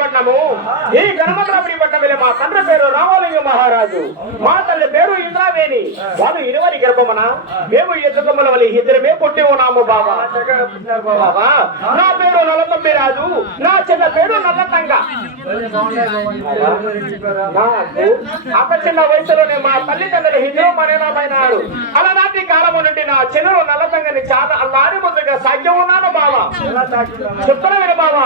పట్టణము. ఈ గణమంతరాపురి పట్టణంలో మా తండ్రి పేరు రామలింగ మహారాజు, మా తల్లి పేరు ఇంద్రావేణి. వాళ్ళు ఇరువరి గర్భమన మేము ఎద్దుకొమ్మల వల్ల ఇద్దరమే పుట్టి ఉన్నాము బాబా. బాబా నా పేరు నల్లతమ్మి రాజు, నా చిన్న పేరు నల్లతంగ. అంత చిన్న వయసులోనే మా తల్లిదండ్రులు హిందూ మనైనారు. అలనాటి కాలము నుండి నా చిన్నలు నల్లతంగని చాలా అల్లారి ముద్రగా సాధ్యం ఉన్నాను బాబా. చెప్తాను విను బాబా.